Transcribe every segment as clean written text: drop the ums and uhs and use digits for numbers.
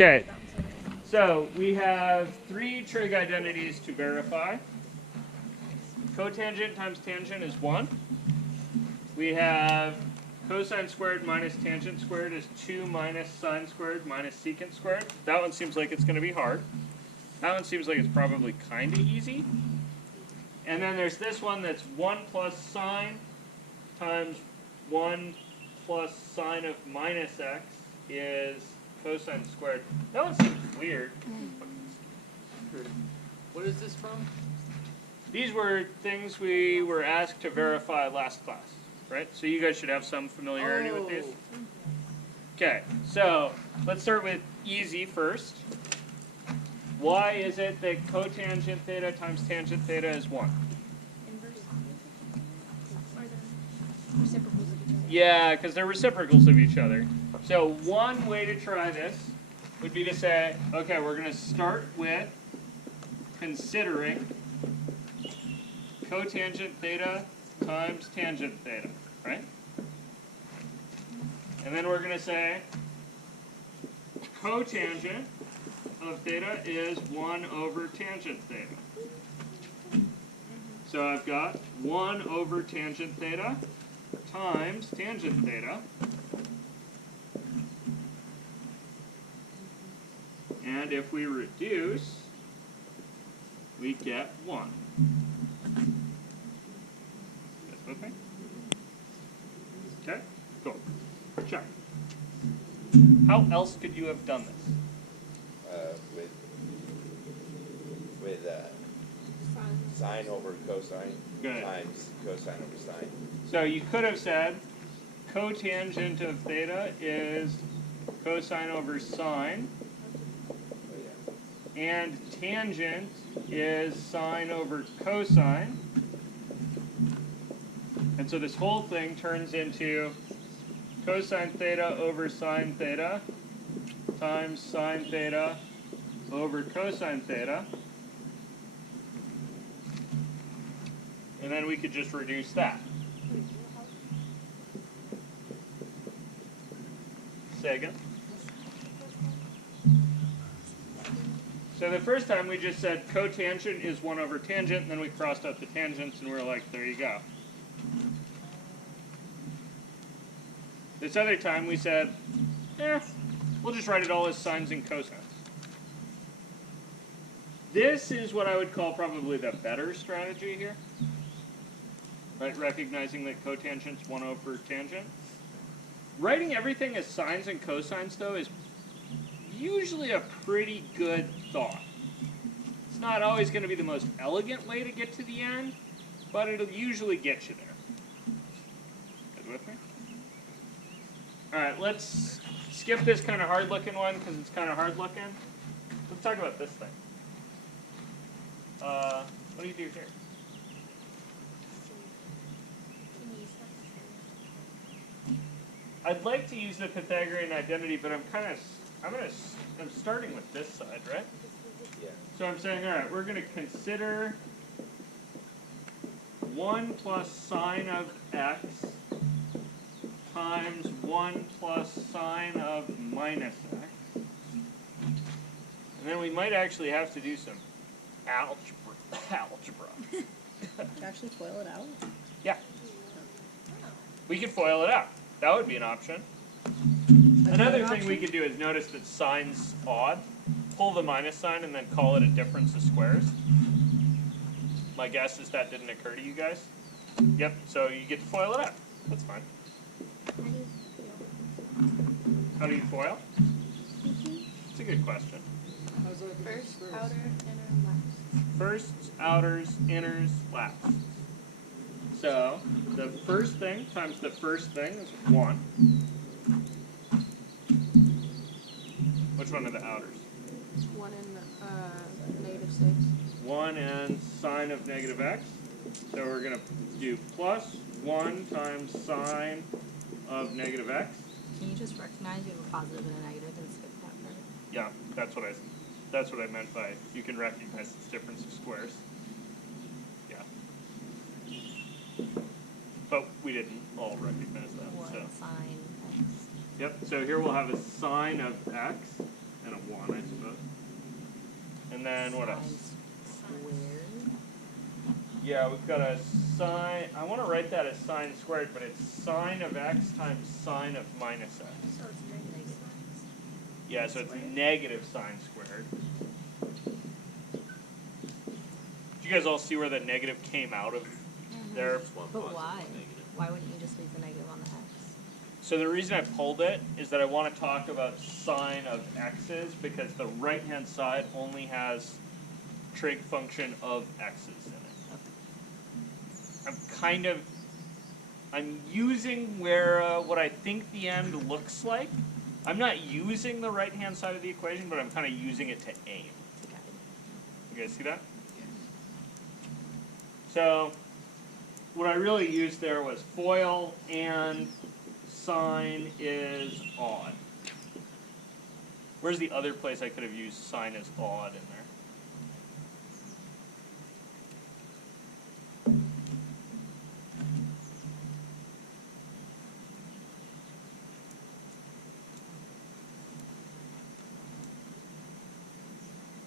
Okay, so we have 3 trig identities to verify. Cotangent times tangent is 1. We have cosine squared minus tangent squared is 2 minus sine squared minus secant squared. That one seems like it's going to be hard. That one seems like it's probably kind of easy. And then there's this one that's 1 plus sine times 1 plus sine of minus x is cosine squared. That one seems weird. What is this from? These were things we were asked to verify last class, right? So you guys should have some familiarity with these. Okay, so let's start with easy first. Why is it that cotangent theta times tangent theta is 1? Inverse. Or the reciprocals of each other. Yeah, because they're reciprocals of each other. So one way to try this would be to say, okay, we're going to start with considering cotangent theta times tangent theta, right? And then we're going to say cotangent of theta is 1 over tangent theta. So I've got 1 over tangent theta times tangent theta. And if we reduce, we get 1. That's with me? Okay, cool. Check. How else could you have done this? With sine over cosine Good. times cosine over sine. So you could have said cotangent of theta is cosine over sine, Oh, yeah. and tangent is sine over cosine. And so this whole thing turns into cosine theta over sine theta times sine theta over cosine theta. And then we could just reduce that. Say again? So the first time we just said cotangent is 1 over tangent, and then we crossed out the tangents and we were like, there you go. This other time we said, we'll just write it all as sines and cosines. This is what I would call probably the better strategy here. Right, recognizing that cotangent's 1 over tangent. Writing everything as sines and cosines, though, is usually a pretty good thought. It's not always going to be the most elegant way to get to the end, but it'll usually get you there. Good with me? Alright, let's skip this kind of hard-looking one, because it's kind of hard-looking. Let's talk about this thing. What do you do here? I'd like to use the Pythagorean identity, but I'm starting with this side, right? Yeah. So I'm saying, all right, we're going to consider 1 plus sine of x times 1 plus sine of minus x. And then we might actually have to do some algebra. Actually FOIL it out? Yeah. We could FOIL it out. That would be an option. Another thing we could do is notice that sine's odd. Pull the minus sign and then call it a difference of squares. My guess is that didn't occur to you guys. Yep, so you get to FOIL it out. That's fine. How do you FOIL? It's a good question. How's that? First, outer, inner, left. Firsts, outers, inners, laps. So, the first thing times the first thing is 1. Which one are the outers? 1 in negative 6. 1 and sine of negative x. So we're going to do plus 1 times sine of negative x. Can you just recognize you have a positive and a negative and skip that part? Yeah, that's what I meant by you can recognize its difference of squares. Yeah. But we didn't all recognize that. Or So. sine x. Yep, so here we'll have a sine of x and a 1, I suppose. And then what else? Squared. Yeah, we've got a sine. I want to write that as sine squared, but it's sine of x times sine of minus x. So it's negative signs. Yeah, so it's Squared. negative sine squared. Did you guys all see where the negative came out of there? But why? Why wouldn't you just leave the negative on the x? So the reason I pulled it is that I want to talk about sine of x's because the right-hand side only has trig function of x's in it. I'm using where what I think the end looks like. I'm not using the right-hand side of the equation, but I'm kind of using it to aim. You guys see that? So what I really used there was FOIL and sine is odd. Where's the other place I could have used sine is odd in there?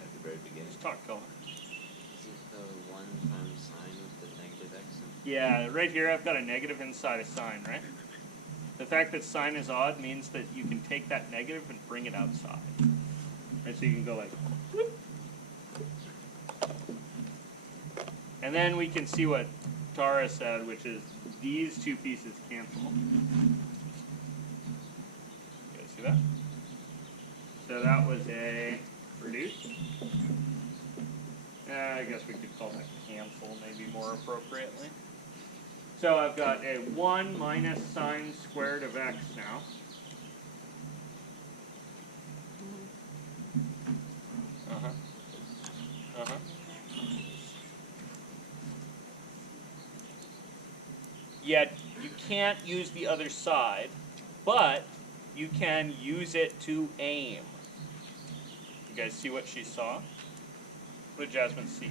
At the very beginning. Just talk, Colin. Isn't the 1 times sine with the negative x in? Yeah, right here I've got a negative inside of sine, right? The fact that sine is odd means that you can take that negative and bring it outside. Right, so you can go like, whoop. And then we can see what Tara said, which is these two pieces cancel. You guys see that? So that was a reduce. I guess we could call that cancel maybe more appropriately. So I've got a 1 minus sine squared of x now. Yet you can't use the other side, but you can use it to aim. You guys see what she saw? What did Jasmine see?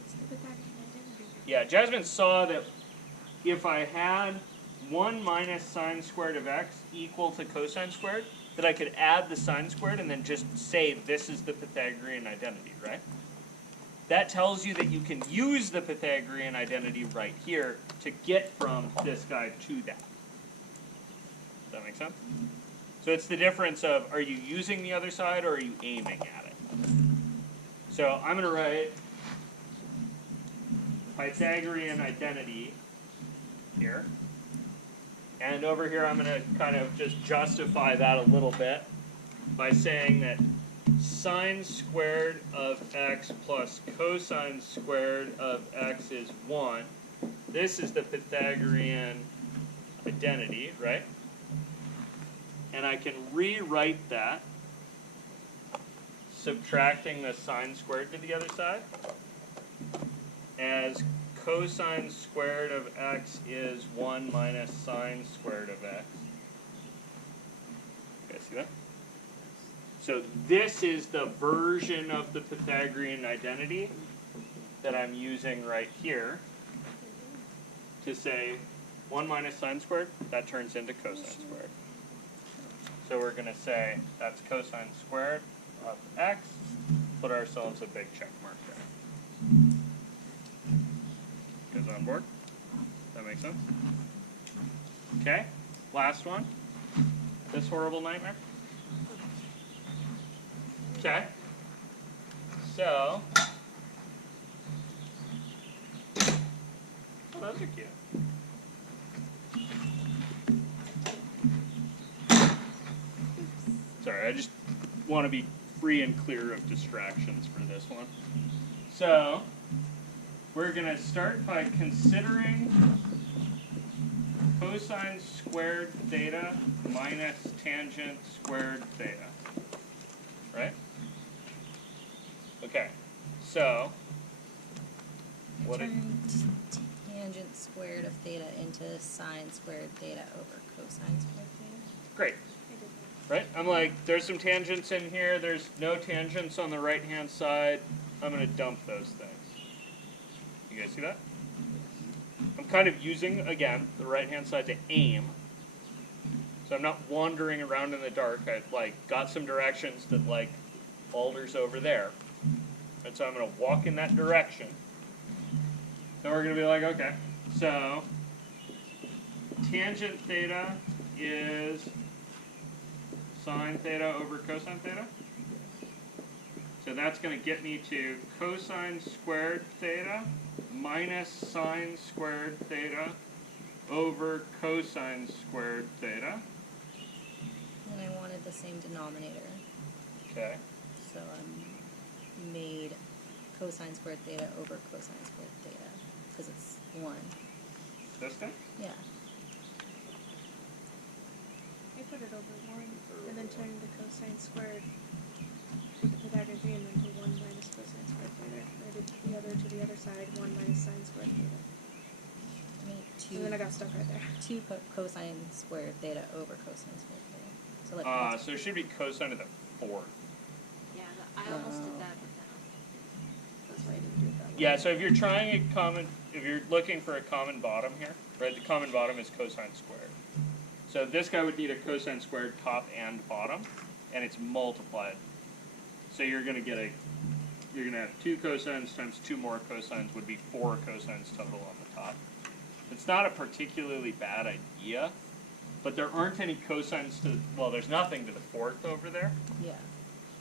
It's the Pythagorean identity. Yeah, Jasmine saw that if I had 1 minus sine squared of x equal to cosine squared, that I could add the sine squared and then just say this is the Pythagorean identity, right? That tells you that you can use the Pythagorean identity right here to get from this guy to that. Does that make sense? So it's the difference of, are you using the other side or are you aiming at it? So I'm going to write Pythagorean identity here. And over here I'm going to kind of just justify that a little bit by saying that sine squared of x plus cosine squared of x is 1. This is the Pythagorean identity, right? And I can rewrite that, subtracting the sine squared to the other side, as cosine squared of x is 1 minus sine squared of x. You guys see that? So this is the version of the Pythagorean identity that I'm using right here to say 1 minus sine squared, that turns into cosine squared. So we're going to say that's cosine squared of x, put ourselves a big check mark there. You guys on board? That makes sense? Okay, last one. This horrible nightmare. Okay, so, oh, those are cute. Sorry, I just want to be free and clear of distractions for this one. So, we're going to start by considering cosine squared theta minus tangent squared theta. Right? Okay, so what it, Turn tangent squared of theta into sine squared theta over cosine squared theta. great, right? I'm like, there's some tangents in here, there's no tangents on the right-hand side, I'm going to dump those things. You guys see that? I'm kind of using, again, the right-hand side to aim. So I'm not wandering around in the dark. I got some directions that boulders over there. And so I'm going to walk in that direction. So we're going to be like, okay, so tangent theta is sine theta over cosine theta. So that's going to get me to cosine squared theta minus sine squared theta over cosine squared theta. And I wanted the same denominator, Okay. so I made cosine squared theta over cosine squared theta, because it's 1. This guy? Yeah. I put it over 1 and then turned the cosine squared with the Pythagorean theorem into 1 minus cosine squared theta. I did the other to the other side, 1 minus sine squared theta. I made And then I got stuck right there. 2 cosine squared theta over cosine squared theta. So like So it should be cosine to the 4th. Yeah, I almost did that, but then That's why I didn't do it that way. Yeah, so if you're trying a common, if you're looking for a common bottom here, right, the common bottom is cosine squared. So this guy would need a cosine squared top and bottom, and it's multiplied. So you're going to get you're going to have 2 cosines times 2 more cosines would be 4 cosines total on the top. It's not a particularly bad idea, but there aren't any cosines to, well, there's nothing to the 4th over there, yeah.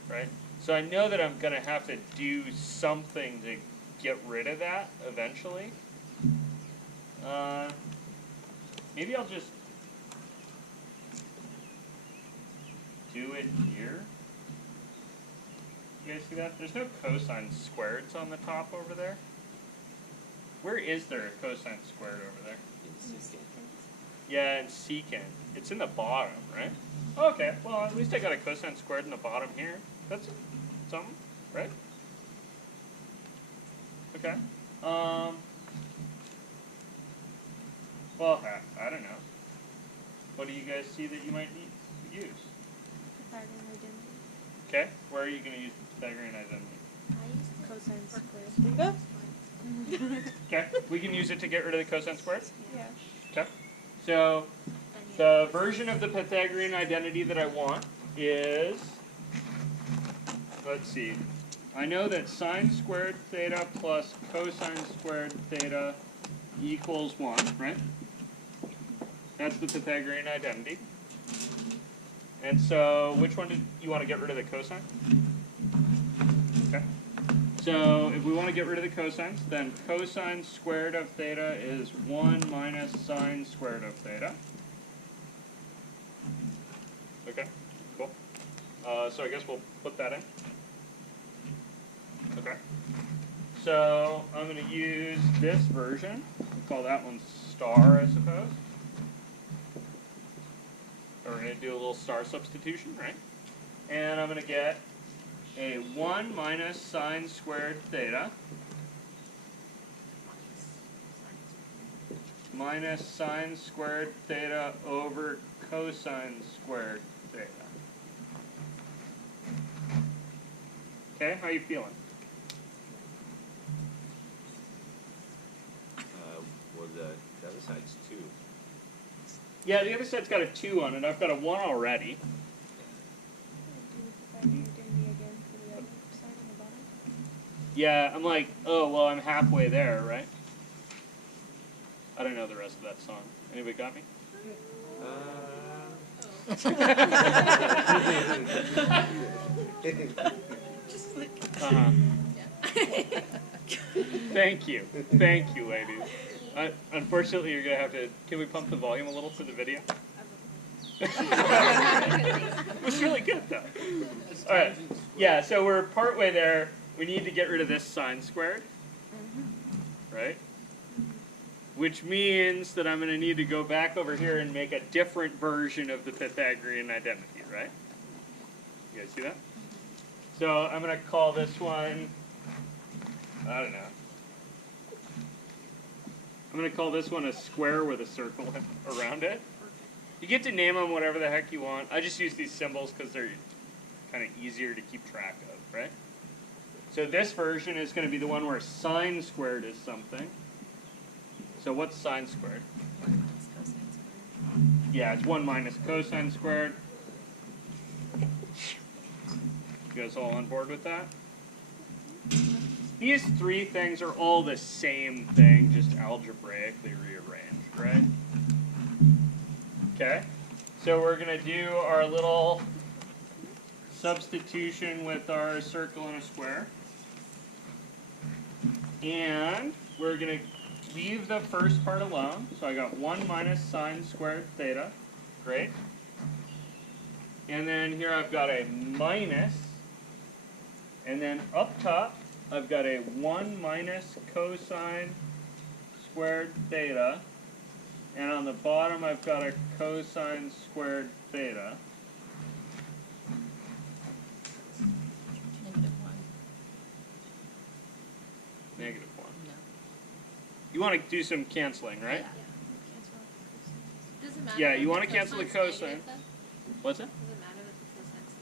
right? So I know that I'm going to have to do something to get rid of that eventually. Maybe I'll just do it here. You guys see that? There's no cosine squareds on the top over there. Where is there a cosine squared over there? Yeah, in secant. It's in the bottom, right? Okay, well, at least I got a cosine squared in the bottom here. That's something, right? Okay. Well, I don't know. What do you guys see that you might need to use? Pythagorean identity. Okay, where are you going to use the Pythagorean identity? I used to Cosine squared. Okay, we can use it to get rid of the cosine squared? Yeah. Okay. So, the version of the Pythagorean identity that I want is, let's see, I know that sine squared theta plus cosine squared theta equals 1, right? That's the Pythagorean identity. And so, which one did you want to get rid of the cosine? Okay. So, if we want to get rid of the cosines, then cosine squared of theta is 1 minus sine squared of theta. Okay, cool. So I guess we'll put that in. Okay. So I'm going to use this version. We'll call that one star, I suppose. So we're going to do a little star substitution, right? And I'm going to get a 1 minus sine squared theta minus sine squared theta over cosine squared theta. Okay, how you feeling? Well, the other side's 2. Yeah, the other side's got a 2 on it. I've got a 1 already. Do Pythagorean identity again for the other side on the bottom. Yeah, I'm like, oh, well, I'm halfway there, right? I don't know the rest of that song. Anybody got me? Uh-huh. Thank you, ladies. Unfortunately, you're gonna have to. Can we pump the volume a little for the video? It was really good though. All right. Yeah. So we're partway there. We need to get rid of this sine squared, right? Which means that I'm going to need to go back over here and make a different version of the Pythagorean identity, right? You guys see that? So I'm going to call this one, I don't know. I'm going to call this one a square with a circle around it. You get to name them whatever the heck you want. I just use these symbols because they're kind of easier to keep track of, right? So this version is going to be the one where sine squared is something. So what's sine squared? 1 minus cosine squared. Yeah, it's 1 minus cosine squared. You guys all on board with that? These three things are all the same thing, just algebraically rearranged, right? Okay, so we're going to do our little substitution with our circle and a square. And we're going to leave the first part alone. So I got 1 minus sine squared theta. Great. And then here I've got a minus. And then up top, I've got a 1 minus cosine squared theta. And on the bottom, I've got a cosine squared theta. -1. -1. No. You want to do some canceling, right? Yeah. Does it matter? Yeah, that you the wanna cancel the cosine's cosine. negative, though? What's that? Does it matter that the cosine's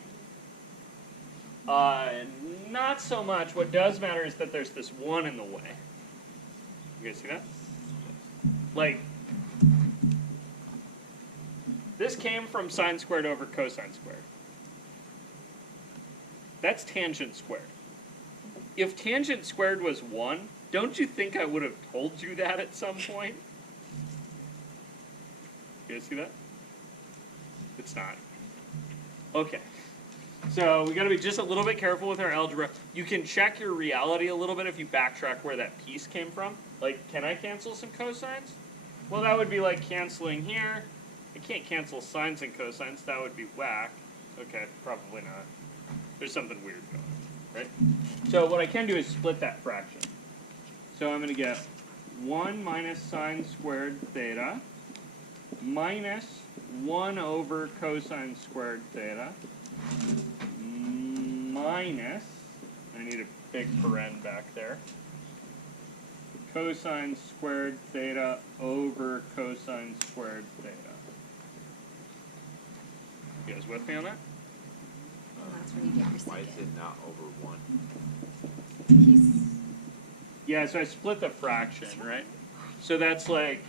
negative? Not so much. What does matter is that there's this 1 in the way. You guys see that? Like, this came from sine squared over cosine squared. That's tangent squared. If tangent squared was 1, don't you think I would have told you that at some point? You guys see that? It's not. Okay. So we got to be just a little bit careful with our algebra. You can check your reality a little bit if you backtrack where that piece came from. Like, can I cancel some cosines? Well, that would be like canceling here. I can't cancel sines and cosines. That would be whack. Okay, probably not. There's something weird going on, right? So what I can do is split that fraction. So I'm going to get 1 minus sine squared theta minus 1 over cosine squared theta minus, I need a big paren back there, cosine squared theta over cosine squared theta. You guys with me on that? Well, that's where you get your Why is secant. it not over 1? He's Yeah, so I split the fraction, right? So that's like,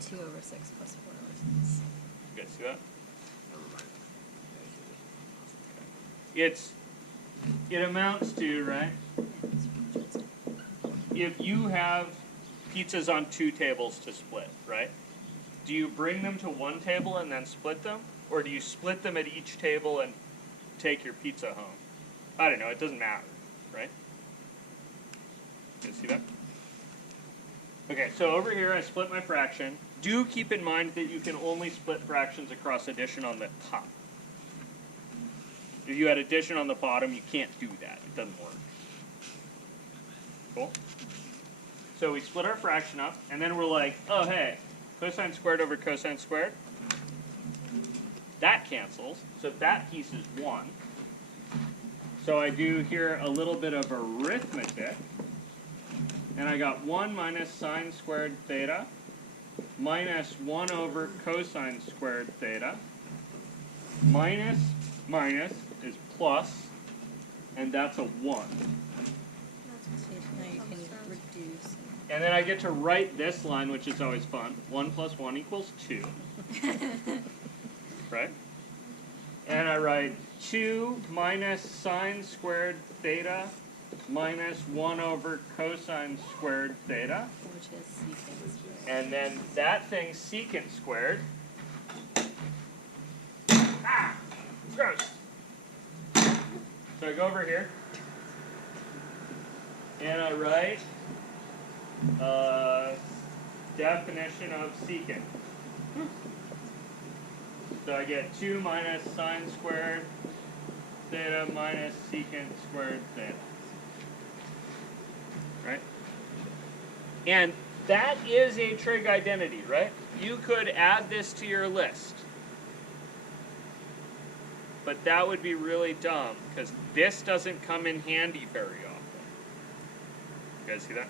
two over 6 plus 4 over 6. you guys see that? Never mind. It amounts to, right? If you have pizzas on 2 tables to split, right? Do you bring them to one table and then split them? Or do you split them at each table and take your pizza home? I don't know, it doesn't matter, right? You see that? Okay, so over here I split my fraction. Do keep in mind that you can only split fractions across addition on the top. If you had addition on the bottom, you can't do that. It doesn't work. Cool? So we split our fraction up, and then we're like, oh hey, cosine squared over cosine squared. That cancels, so that piece is 1. So I do here a little bit of arithmetic, and I got 1 minus sine squared theta minus 1 over cosine squared theta minus is plus, and that's a 1. So now you can reduce. And then I get to write this line, which is always fun. 1 plus 1 equals 2. Right? And I write 2 minus sine squared theta minus 1 over cosine squared theta. Which is secant squared. And then that thing's secant squared. Ah! Gross! So I go over here. And I write definition of secant. So I get 2 minus sine squared theta minus secant squared theta. Right? And that is a trig identity, right? You could add this to your list. But that would be really dumb, because this doesn't come in handy very often. You guys see that?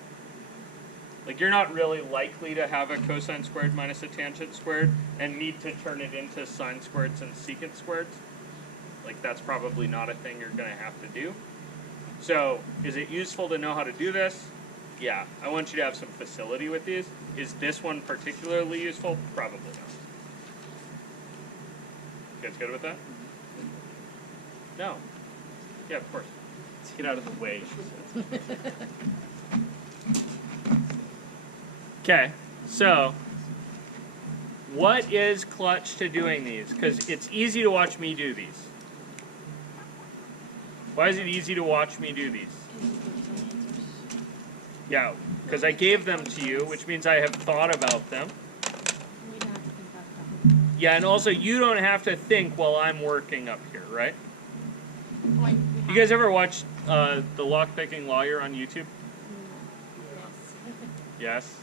Like, you're not really likely to have a cosine squared minus a tangent squared and need to turn it into sine squareds and secant squareds. Like, that's probably not a thing you're going to have to do. So, is it useful to know how to do this? yeah, I want you to have some facility with these. Is this one particularly useful? Probably not. You guys good with that? No. Yeah, of course. Let's get out of the way, she says. Okay, so what is clutch to doing these? Because it's easy to watch me do these. Why is it easy to watch me do these? Yeah, because I gave them to you, which means I have thought about them. Yeah, and also you don't have to think while I'm working up here, right? You guys ever watch the Lockpicking Lawyer on YouTube? Yes?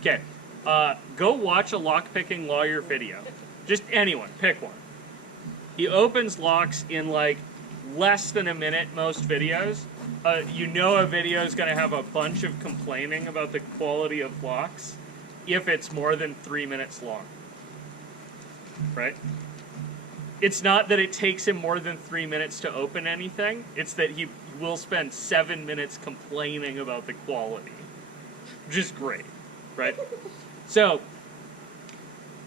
Okay. Go watch a lockpicking lawyer video. Just anyone, pick one. He opens locks in like less than a minute, most videos. You know a video is going to have a bunch of complaining about the quality of locks if it's more than 3 minutes long. Right? It's not that it takes him more than 3 minutes to open anything. It's that he will spend 7 minutes complaining about the quality. Which is great. Right? So,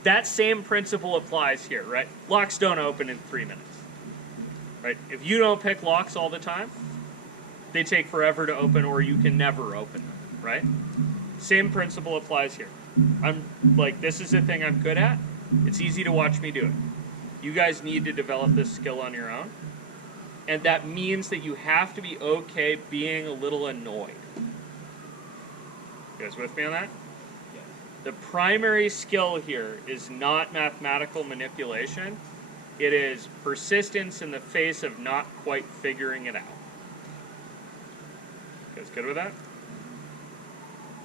that same principle applies here, right? Locks don't open in 3 minutes. Right? If you don't pick locks all the time, they take forever to open or you can never open them, right? Same principle applies here. I'm like, this is a thing I'm good at. It's easy to watch me do it. You guys need to develop this skill on your own. And that means that you have to be okay being a little annoyed. You guys with me on that? Yeah. The primary skill here is not mathematical manipulation. It is persistence in the face of not quite figuring it out. You guys good with that?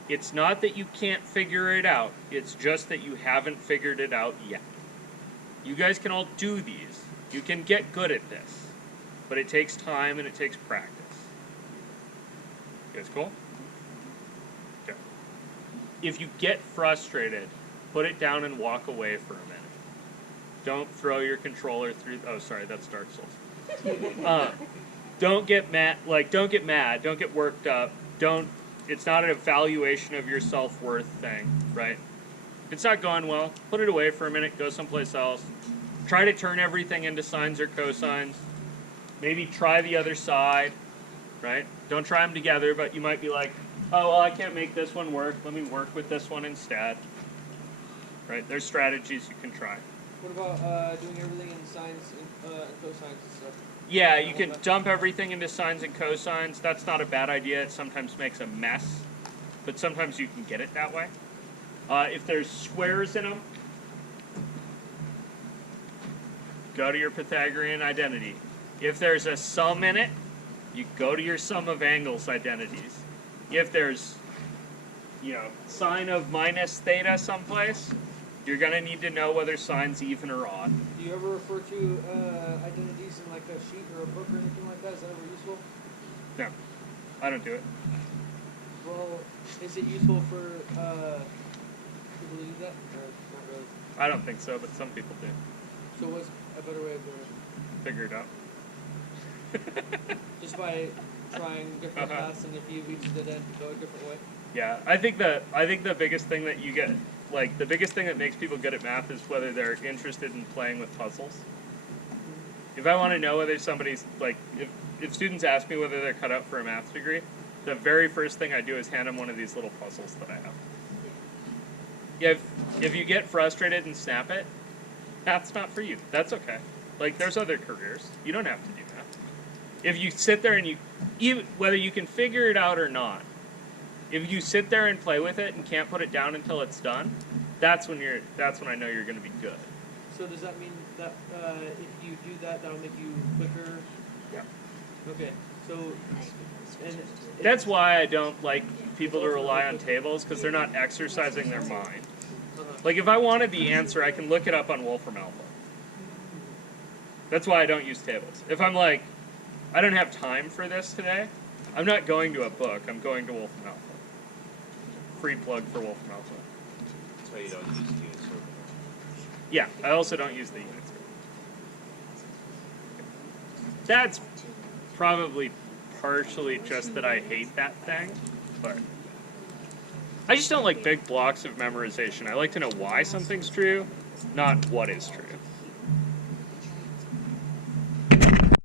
It's not that you can't figure it out. It's just that you haven't figured it out yet. You guys can all do these. You can get good at this. But it takes time and it takes practice. You guys cool? Okay. If you get frustrated, put it down and walk away for a minute. Don't throw your controller through... Oh, sorry, that's Dark Souls. Don't get mad. Don't get mad. Don't get worked up. It's not an evaluation of your self-worth thing, right? If it's not going well, put it away for a minute, go someplace else. Try to turn everything into sines or cosines. Maybe try the other side, right? Don't try them together, but you might be like, oh, well, I can't make this one work. Let me work with this one instead. Right? There's strategies you can try. What about doing everything in sines and cosines and stuff? Yeah, you can dump everything into sines and cosines. That's not a bad idea. It sometimes makes a mess, but sometimes you can get it that way. If there's squares in them, go to your Pythagorean identity. If there's a sum in it, you go to your sum of angles identities. If there's, sine of minus theta someplace, you're going to need to know whether sine's even or odd. Do you ever refer to identities in like a sheet or a book or anything like that? Is that ever useful? No, I don't do it. Well, is it useful for people to do that? Or not really? I don't think so, but some people do. So what's a better way of doing it? Figure it out. Just by trying different paths, and if you reach the end, go a different way? Yeah, I think the biggest thing that you get, the biggest thing that makes people good at math is whether they're interested in playing with puzzles. If I want to know whether somebody's, if students ask me whether they're cut out for a math degree, the very first thing I do is hand them one of these little puzzles that I have. Yeah, if you get frustrated and snap it, math's not for you. That's okay. There's other careers. You don't have to do math. If you sit there and whether you can figure it out or not, if you sit there and play with it and can't put it down until it's done, that's when I know you're going to be good. So does that mean that if you do that, that'll make you quicker? Yeah. Okay. So, and that's why I don't like people to rely on tables, because they're not exercising their mind. If I wanted the answer, I can look it up on Wolfram Alpha. That's why I don't use tables. If I'm like, I don't have time for this today, I'm not going to a book, I'm going to Wolfram Alpha. Free plug for Wolfram Alpha. That's why you don't use unit circle. Yeah, I also don't use the unit circle. That's probably partially just that I hate that thing, but I just don't like big blocks of memorization. I like to know why something's true, not what is true.